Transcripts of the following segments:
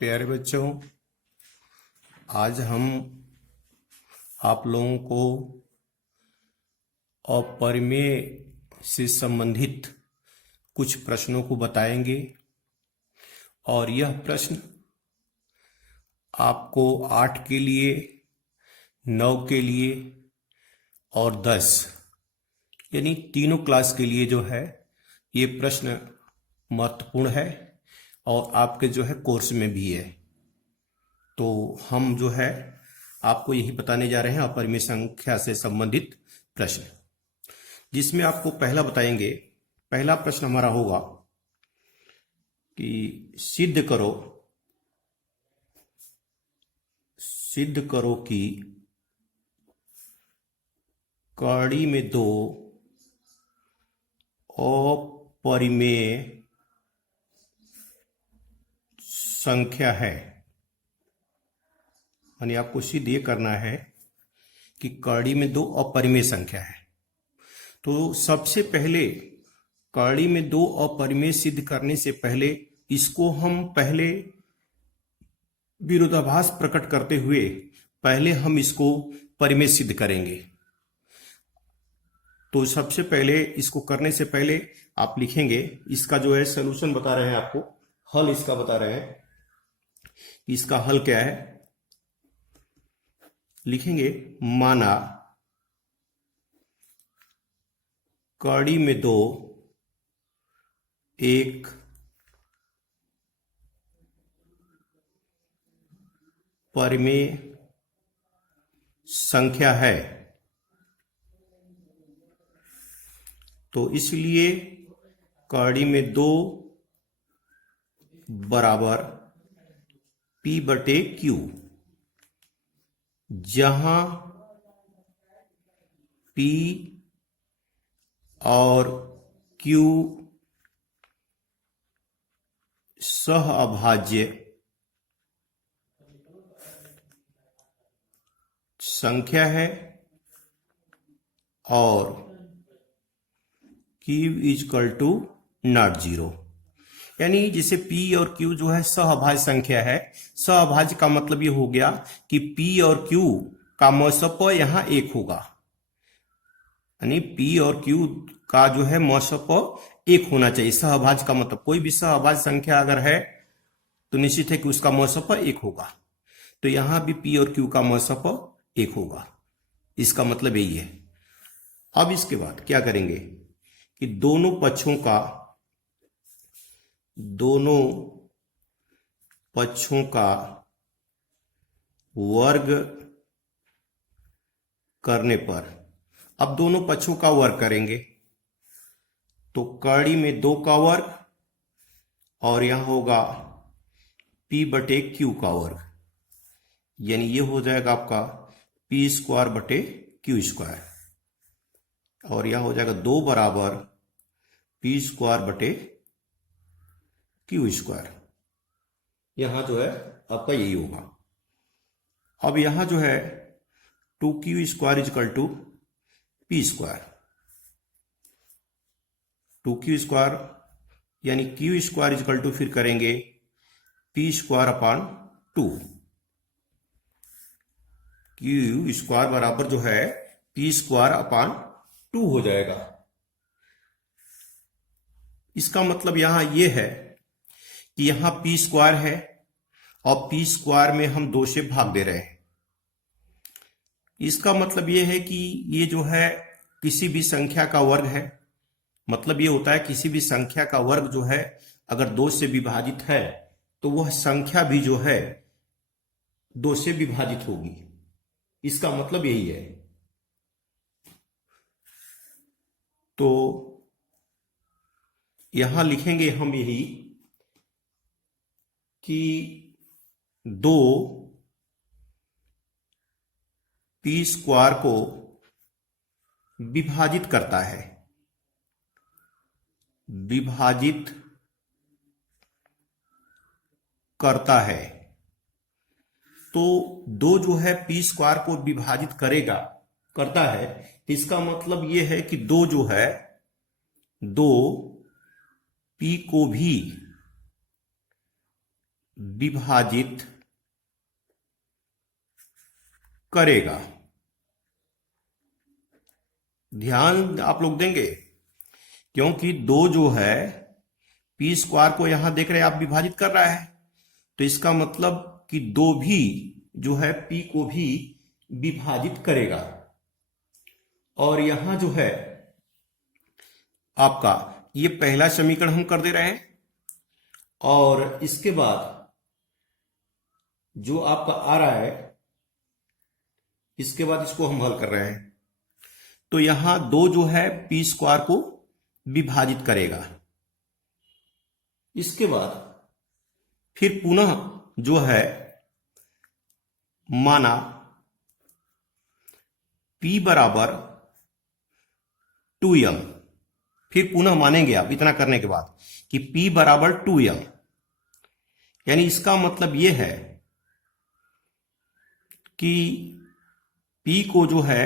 प्यारे बच्चों, आज हम आप लोगों को अपरिमेय से संबंधित कुछ प्रश्नों को बताएंगे और यह प्रश्न आपको 8 के लिए, 9 के लिए और 10 यानी तीनों क्लास के लिए जो है ये प्रश्न महत्वपूर्ण है और आपके जो है कोर्स में भी है। तो हम जो है आपको यही बताने जा रहे हैं अपरिमेय संख्या से संबंधित प्रश्न, जिसमें आपको पहला बताएंगे। पहला प्रश्न हमारा होगा कि सिद्ध करो कि कड़ी में दो अपरिमेय संख्या है। यानी आपको सिद्ध ये करना है कि कड़ी में दो अपरिमेय संख्या है। तो सबसे पहले कड़ी में दो अपरिमेय सिद्ध करने से पहले इसको हम पहले विरोधाभास प्रकट करते हुए पहले हम इसको परिमेय सिद्ध करेंगे। तो सबसे पहले इसको करने से पहले आप लिखेंगे, इसका जो है सलूशन बता रहे हैं आपको, हल इसका बता रहे हैं। इसका हल क्या है लिखेंगे, माना कड़ी में दो एक परिमेय संख्या है, तो इसलिए कड़ी में दो बराबर P बटे Q, जहां P और Q सहअभाज्य संख्या है और Q equal to not zero. यानी जैसे P और Q जो है सहअभाज्य संख्या है। सहअभाज्य का मतलब ये हो गया कि P और Q का मसप यहां एक होगा। यानी P और Q का जो है मसप एक होना चाहिए। सहअभाज्य का मतलब कोई भी सहअभाज्य संख्या अगर है तो निश्चित है कि उसका मसप एक होगा। तो यहां भी P और Q का मसप एक होगा, इसका मतलब यही है। अब इसके बाद क्या करेंगे कि दोनों पक्षों का वर्ग करने पर, अब दोनों पक्षों का वर्ग करेंगे तो कड़ी में दो का वर्ग और यहां होगा P बटे Q का वर्ग, यानी ये हो जाएगा आपका P स्क्वायर बटे Q स्क्वायर, और यहां हो जाएगा दो बराबर P स्क्वायर बटे Q स्क्वायर। यहां जो है आपका यही होगा। अब यहां जो है 2Q square equal to P square, 2Q square यानी Q स्क्वायर इजकल टू फिर करेंगे P square upon 2। Q square बराबर जो है P स्क्वायर अपान 2 हो जाएगा। इसका मतलब यहां यह है कि यहां P स्क्वायर है और P स्क्वायर में हम 2 से भाग दे रहे हैं। इसका मतलब यह है कि ये जो है किसी भी संख्या का वर्ग है। मतलब ये होता है किसी भी संख्या का वर्ग जो है अगर 2 से विभाजित है तो वह संख्या भी जो है 2 से विभाजित होगी। इसका मतलब यही है। तो यहां लिखेंगे हम यही कि 2 P स्क्वायर को विभाजित करता है, तो 2 जो है P स्क्वायर को विभाजित करता है। इसका मतलब यह है कि 2 जो है 2 P को भी विभाजित करेगा। ध्यान आप लोग देंगे क्योंकि दो जो है पी स्क्वायर को यहां देख रहे हैं आप विभाजित कर रहा है, तो इसका मतलब कि दो भी जो है पी को भी विभाजित करेगा। और यहां जो है आपका ये पहला समीकरण हम कर दे रहे हैं, और इसके बाद जो आपका आ रहा है इसके बाद इसको हम हल कर रहे हैं। तो यहां दो जो है पी स्क्वायर को विभाजित करेगा। इसके बाद फिर पुनः जो है माना P बराबर 2m, फिर पुनः मानेंगे आप इतना करने के बाद कि P बराबर 2m, यानी इसका मतलब यह है कि P को जो है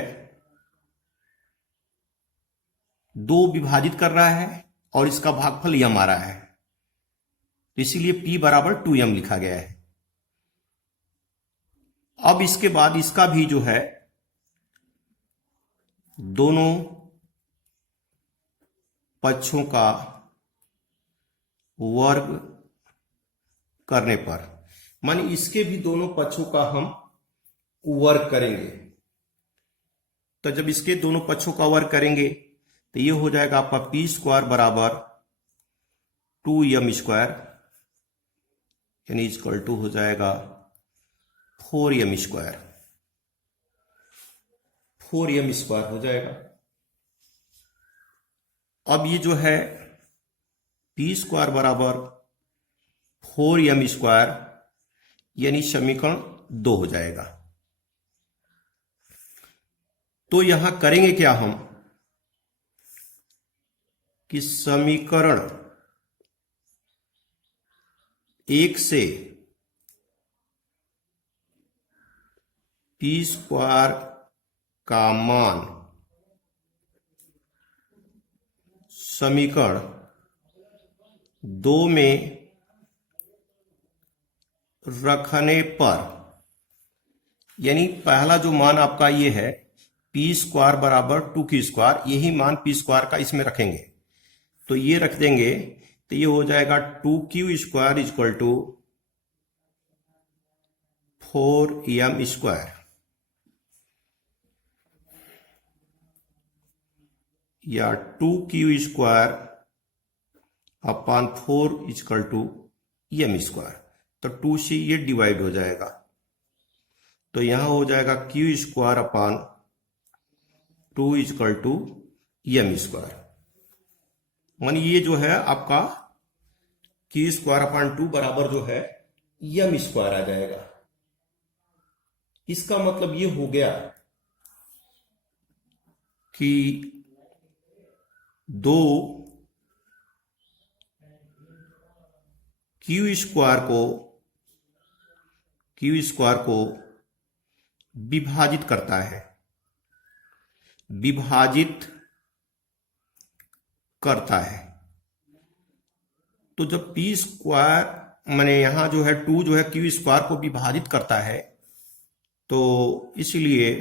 दो विभाजित कर रहा है और इसका भागफल यम आ रहा है, तो इसीलिए P बराबर 2m लिखा गया है। अब इसके बाद इसका भी जो है दोनों पक्षों का वर्ग करने पर, माने इसके भी दोनों पक्षों का हम वर्ग करेंगे। तो जब इसके दोनों पक्षों का वर्ग करेंगे तो ये हो जाएगा आपका पी स्क्वायर बराबर 2m स्क्वायर, यानी इक्वल टू हो जाएगा 4m स्क्वायर, 4m स्क्वायर हो जाएगा। अब ये जो है पी स्क्वायर बराबर 4m स्क्वायर, यानी समीकरण 2 हो जाएगा। तो यहां करेंगे क्या हम कि समीकरण 1 से पी स्क्वायर का मान समीकरण 2 में रखने पर, यानी पहला जो मान आपका ये है पी स्क्वायर बराबर 2q स्क्वायर, यही मान पी स्क्वायर का इसमें रखेंगे, तो ये रख देंगे तो ये हो जाएगा 2q square equal to 4m square, या 2q square upon 4 equal to m square. तो 2 से ये डिवाइड हो जाएगा, तो यहां हो जाएगा q square upon 2 equal to m square. मान ये जो है आपका q स्क्वायर अपॉन 2 बराबर जो है m स्क्वायर आ जाएगा। इसका मतलब ये हो गया कि दो क्यू स्क्वायर को विभाजित करता है, विभाजित करता है। तो जब पी स्क्वायर माने यहां जो है 2 जो है क्यू स्क्वायर को विभाजित करता है, तो इसलिए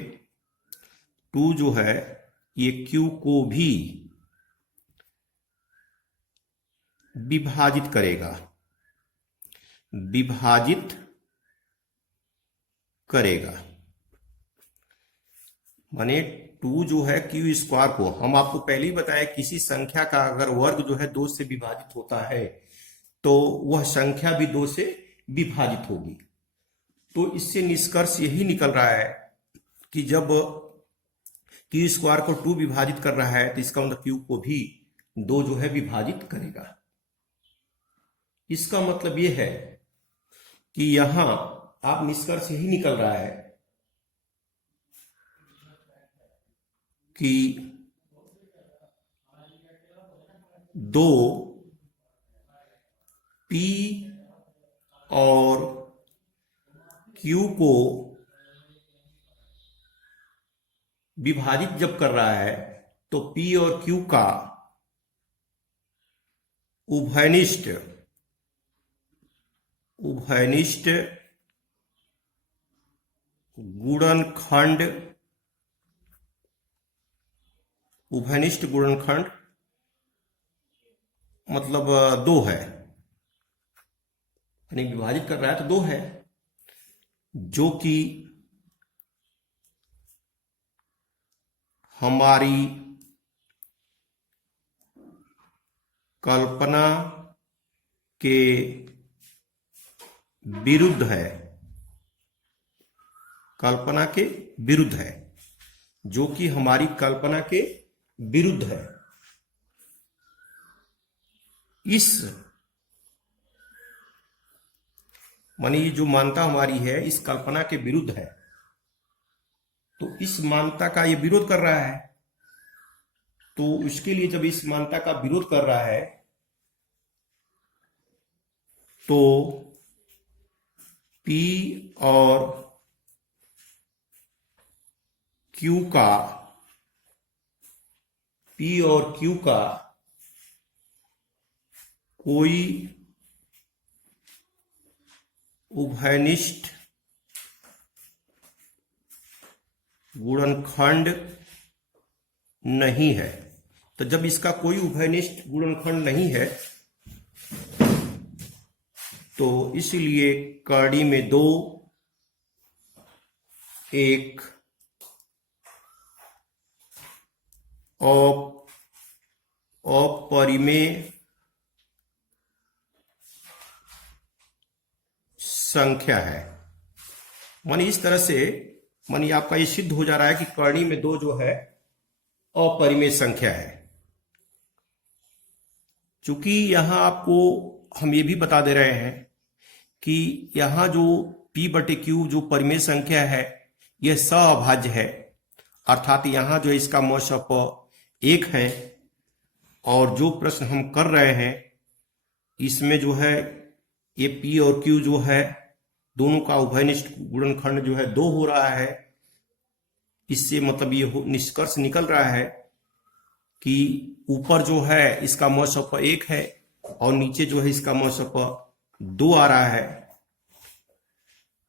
2 जो है ये क्यू को भी विभाजित करेगा, विभाजित करेगा। माने 2 जो है क्यू स्क्वायर को, हम आपको पहले ही बताया किसी संख्या का अगर वर्ग जो है 2 से विभाजित होता है तो वह संख्या भी 2 से विभाजित होगी। तो इससे निष्कर्ष यही निकल रहा है कि जब क्यू स्क्वायर को 2 विभाजित कर रहा है तो इसका मतलब क्यू को भी 2 जो है विभाजित करेगा। इसका मतलब यह है कि यहां आप निष्कर्ष यही निकल रहा है कि 2 P और Q को विभाजित जब कर रहा है तो P और Q का उभयनिष्ठ उभयनिष्ठ गुणनखंड, उभयनिष्ठ गुणनखंड मतलब दो है, यानी विभाजित कर रहा है तो दो है, जो कि हमारी कल्पना के विरुद्ध है, कल्पना के विरुद्ध है, जो कि हमारी कल्पना के विरुद्ध है। इस माने ये जो मान्यता हमारी है इस कल्पना के विरुद्ध है, तो इस मान्यता का ये विरोध कर रहा है। तो उसके लिए जब इस मान्यता का विरोध कर रहा है तो P और Q का, P और Q का कोई उभयनिष्ठ गुणनखंड नहीं है। तो जब इसका कोई उभयनिष्ठ गुणनखंड नहीं है तो इसलिए कड़ी में दो एक अपरिमेय संख्या है। मानी इस तरह से मानी आपका ये सिद्ध हो जा रहा है कि कड़ी में दो जो है अपरिमेय संख्या है। चूंकि यहां आपको हम ये भी बता दे रहे हैं कि यहां जो P/Q जो परिमेय संख्या है यह सअभाज्य है, अर्थात यहां जो इसका मौसप एक है, और जो प्रश्न हम कर रहे हैं इसमें जो है ये P और Q जो है दोनों का उभयनिष्ठ गुणनखंड जो है दो हो रहा है। इससे मतलब ये निष्कर्ष निकल रहा है कि ऊपर जो है इसका मौसप एक है और नीचे जो है इसका मौसप दो आ रहा है,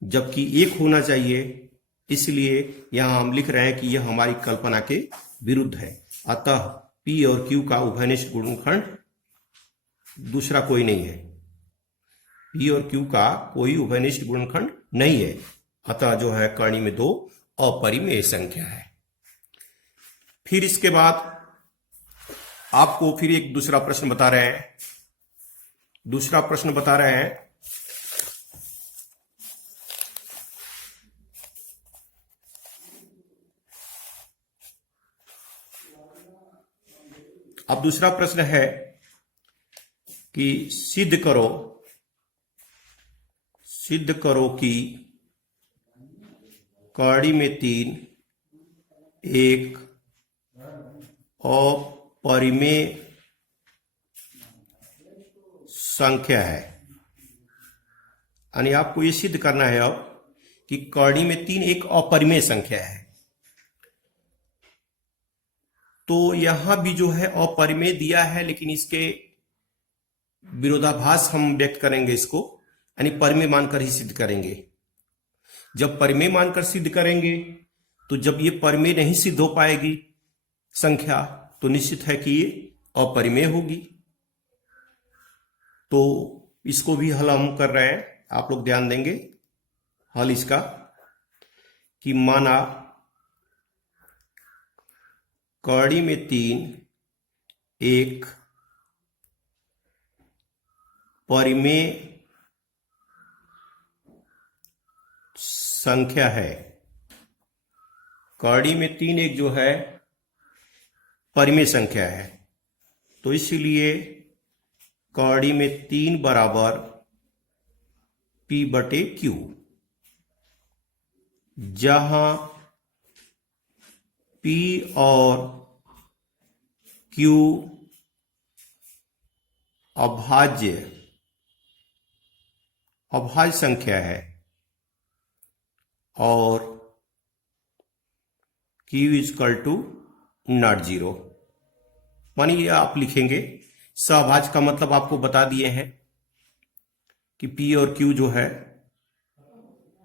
जबकि एक होना चाहिए। इसलिए यहां हम लिख रहे हैं कि यह हमारी कल्पना के विरुद्ध है। अतः P और Q का उभयनिष्ठ गुणनखंड दूसरा कोई नहीं है। P और Q का कोई उभयनिष्ठ गुणनखंड नहीं है, अतः जो है कड़ी में दो अपरिमेय संख्या है। फिर इसके बाद आपको फिर एक दूसरा प्रश्न बता रहे हैं। दूसरा प्रश्न बता रहे हैं अब दूसरा प्रश्न है कि सिद्ध करो कि कड़ी में तीन एक अपरिमेय संख्या है। यानी आपको यह सिद्ध करना है अब कि कड़ी में तीन एक अपरिमेय संख्या है। तो यहां भी जो है अपरिमेय दिया है, लेकिन इसके विरोधाभास हम व्यक्त करेंगे इसको, यानी परिमेय मानकर ही सिद्ध करेंगे। जब परिमेय मानकर सिद्ध करेंगे तो जब ये परिमेय नहीं सिद्ध हो पाएगी संख्या तो निश्चित है कि ये अपरिमेय होगी। तो इसको भी हल हम कर रहे हैं, आप लोग ध्यान देंगे। हल इसका कि माना कड़ी में तीन एक परिमेय संख्या है। कड़ी में तीन एक जो है परिमेय संख्या है, तो इसलिए कड़ी में तीन बराबर P/Q, जहां P और Q अभाज्य संख्या है और Q = ≠0। मानिए आप लिखेंगे, सहभाज्य का मतलब आपको बता दिए हैं कि P और Q जो है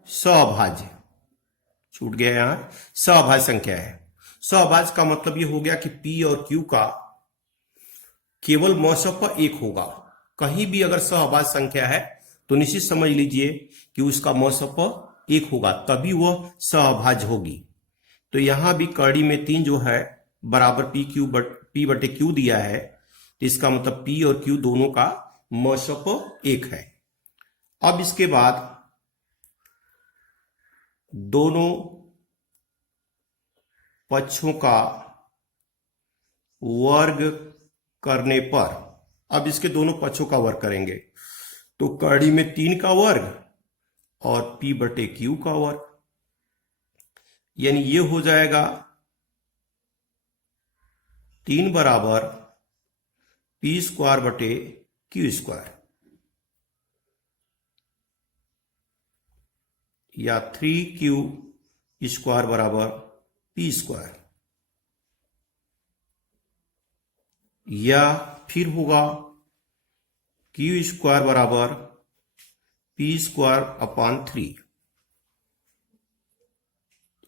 सअभाज्य, छूट गया यहां, सअभाज्य संख्या है। सअभाज्य का मतलब ये हो गया कि P और Q का केवल मौसम पर एक होगा। कहीं भी अगर सअभाज्य संख्या है तो निश्चित समझ लीजिए कि उसका मौसम पर एक होगा, तभी वह सअभाज्य होगी। तो यहां भी कड़ी में 3 जो है बराबर P बटे Q दिया है, तो इसका मतलब P और Q दोनों का मौसम पर एक है। अब इसके बाद दोनों पक्षों का वर्ग करने पर, अब इसके दोनों पक्षों का वर्ग करेंगे तो कड़ी में 3 का वर्ग और P बटे Q का वर्ग, यानी ये हो जाएगा 3 बराबर P स्क्वायर बटे Q स्क्वायर, या 3Q स्क्वायर बराबर P स्क्वायर, या फिर होगा Q स्क्वायर बराबर P स्क्वायर अपान 3।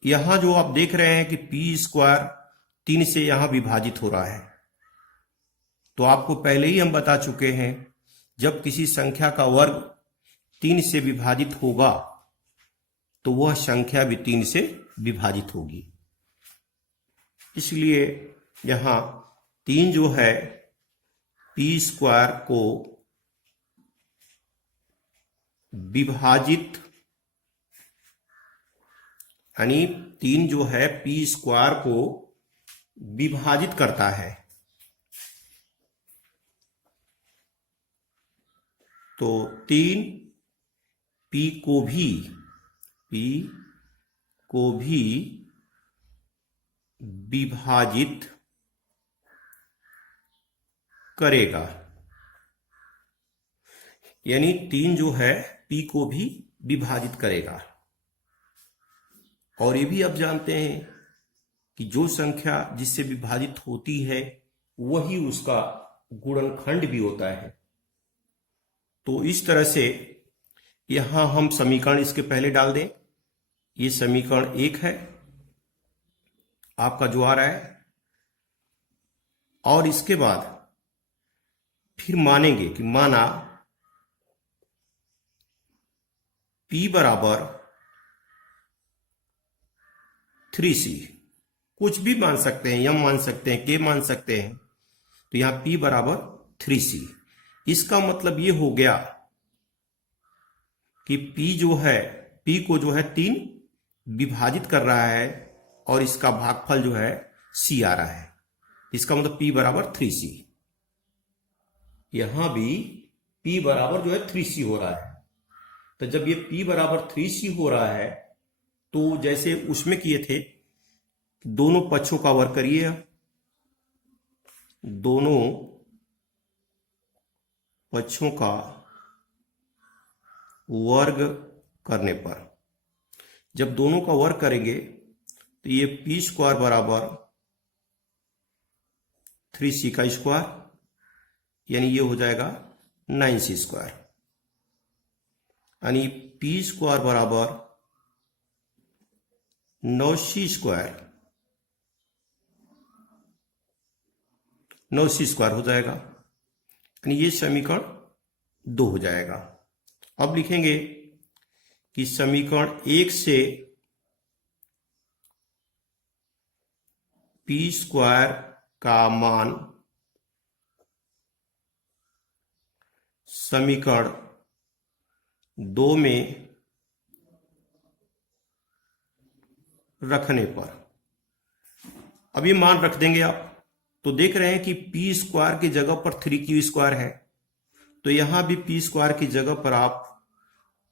यहां जो आप देख रहे हैं कि P स्क्वायर 3 से यहां विभाजित हो रहा है, तो आपको पहले ही हम बता चुके हैं जब किसी संख्या का वर्ग 3 से विभाजित होगा तो वह संख्या भी 3 से विभाजित होगी। इसलिए यहां 3 जो है P स्क्वायर को विभाजित, यानी 3 जो है P स्क्वायर को विभाजित करता है, तो 3 P को भी विभाजित करेगा, यानी 3 जो है P को भी विभाजित करेगा। और ये भी आप जानते हैं कि जो संख्या जिससे विभाजित होती है वही उसका गुणनखंड भी होता है। तो इस तरह से यहां हम समीकरण इसके पहले डाल दें। ये समीकरण 1 है आपका जो आ रहा है, और इसके बाद फिर मानेंगे कि माना P बराबर 3C, कुछ भी मान सकते हैं, m मान सकते हैं, k मान सकते हैं, तो यहां P बराबर 3C। इसका मतलब ये हो गया कि P को जो है 3 विभाजित कर रहा है और इसका भागफल जो है C आ रहा है। इसका मतलब P बराबर 3C। यहां भी P बराबर जो है 3C हो रहा है। तो जब ये P बराबर 3C हो रहा है तो जैसे उसमें किए थे, दोनों पक्षों का वर्ग करिए। दोनों पक्षों का वर्ग करने पर, जब दोनों का वर्ग करेंगे तो ये P स्क्वायर बराबर 3C का स्क्वायर, यानी ये हो जाएगा 9C स्क्वायर, यानी P स्क्वायर बराबर 9C स्क्वायर, 9C स्क्वायर हो जाएगा, यानी ये समीकरण 2 हो जाएगा। अब लिखेंगे कि समीकरण 1 से P स्क्वायर का मान समीकरण 2 में रखने पर, अब ये मान रख देंगे आप, तो देख रहे हैं कि P स्क्वायर की जगह पर 3Q स्क्वायर है, तो यहां भी P स्क्वायर की जगह पर आप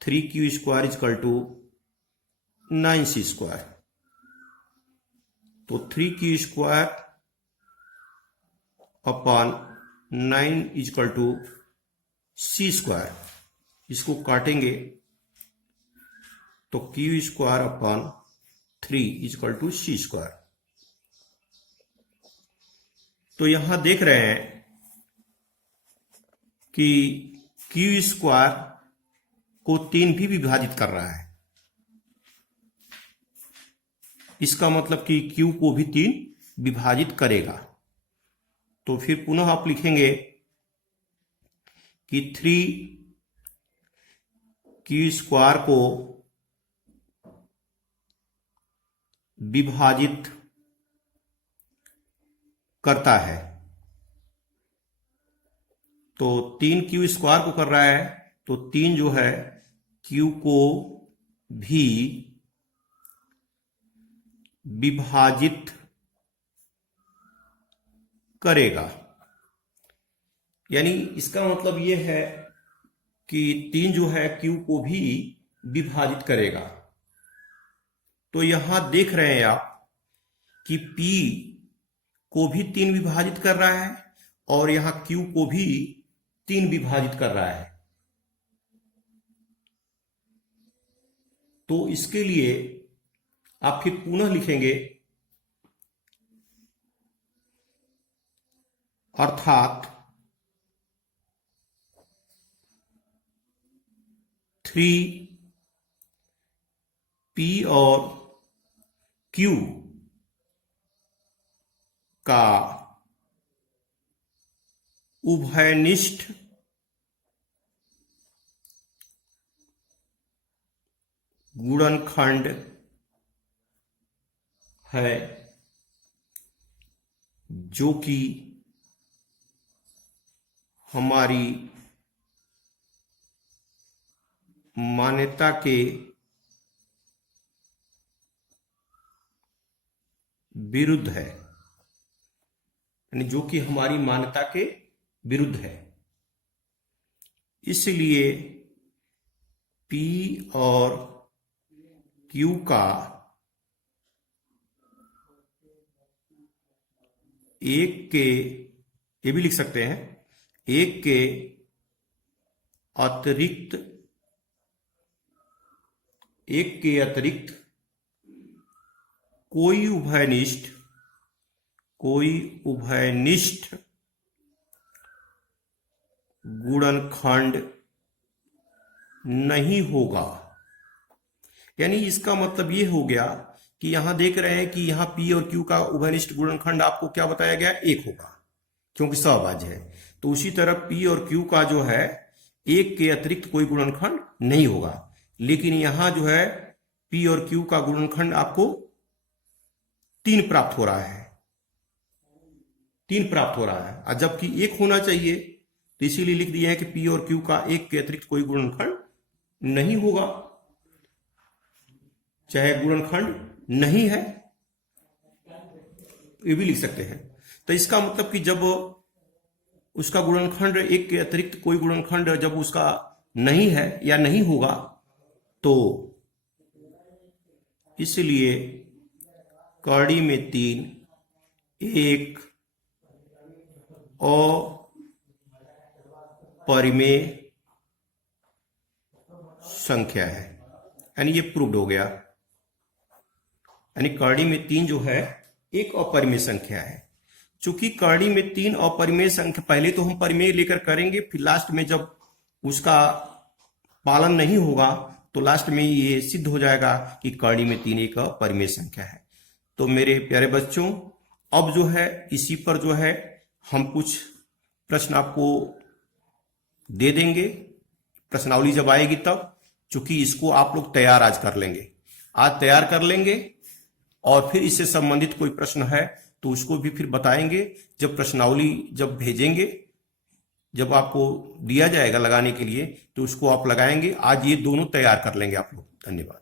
3Q square equal to 9C square, तो 3Q square upon 9 equal to C square, इसको काटेंगे तो Q square upon 3 equal to C square. तो यहां देख रहे हैं कि Q स्क्वायर को 3 भी विभाजित कर रहा है। इसका मतलब कि Q को भी 3 विभाजित करेगा। तो फिर पुनः आप लिखेंगे कि 3Q² को विभाजित करता है। तो 3Q² को कर रहा है, तो 3 जो है Q को भी विभाजित करेगा। यानी इसका मतलब यह है कि 3 जो है Q को भी विभाजित करेगा। तो यहां देख रहे हैं आप कि P को भी 3 विभाजित कर रहा है और यहां Q को भी 3 विभाजित कर रहा है। तो इसके लिए आप फिर पुनः लिखेंगे, अर्थात 3P और Q का उभयनिष्ठ गुणनखंड है, जो कि हमारी मान्यता के विरुद्ध है। यानी जो कि हमारी मान्यता के विरुद्ध है। इसलिए P और Q का एक के, ये भी लिख सकते हैं, एक के अतिरिक्त कोई उभयनिष्ठ गुणनखंड नहीं होगा। यानी इसका मतलब ये हो गया कि यहां देख रहे हैं कि यहां P और Q का उभयनिष्ठ गुणनखंड आपको क्या बताया गया, 1 होगा, क्योंकि सहभाज्य है। तो उसी तरह P और Q का जो है 1 के अतिरिक्त कोई गुणनखंड नहीं होगा। लेकिन यहां जो है P और Q का गुणनखंड आपको 3 प्राप्त हो रहा है, 3 प्राप्त हो रहा है, और जबकि 1 होना चाहिए। तो इसीलिए लिख दिया है कि P और Q का 1 के अतिरिक्त कोई गुणनखंड नहीं होगा, चाहे गुणनखंड नहीं है, ये भी लिख सकते हैं। तो इसका मतलब कि जब उसका गुणनखंड 1 के अतिरिक्त कोई गुणनखंड जब उसका नहीं है या नहीं होगा, तो इसलिए कड़ी में 3 एक अपरिमेय संख्या है। यानी ये प्रूव्ड हो गया। यानी कड़ी में 3 जो है एक अपरिमेय संख्या है। चूंकि कड़ी में 3 अपरिमेय संख्या, पहले तो हम परिमेय लेकर करेंगे, फिर लास्ट में जब उसका पालन नहीं होगा तो लास्ट में ये सिद्ध हो जाएगा कि कड़ी में 3 एक अपरिमेय संख्या है। तो मेरे प्यारे बच्चों, अब जो है इसी पर जो है हम कुछ प्रश्न आपको दे देंगे, प्रश्नावली जब आएगी तब। चूंकि इसको आप लोग तैयार आज कर लेंगे, आज तैयार कर लेंगे, और फिर इससे संबंधित कोई प्रश्न है तो उसको भी फिर बताएंगे जब प्रश्नावली जब भेजेंगे, जब आपको दिया जाएगा लगाने के लिए, तो उसको आप लगाएंगे। आज ये दोनों तैयार कर लेंगे आप लोग। धन्यवाद।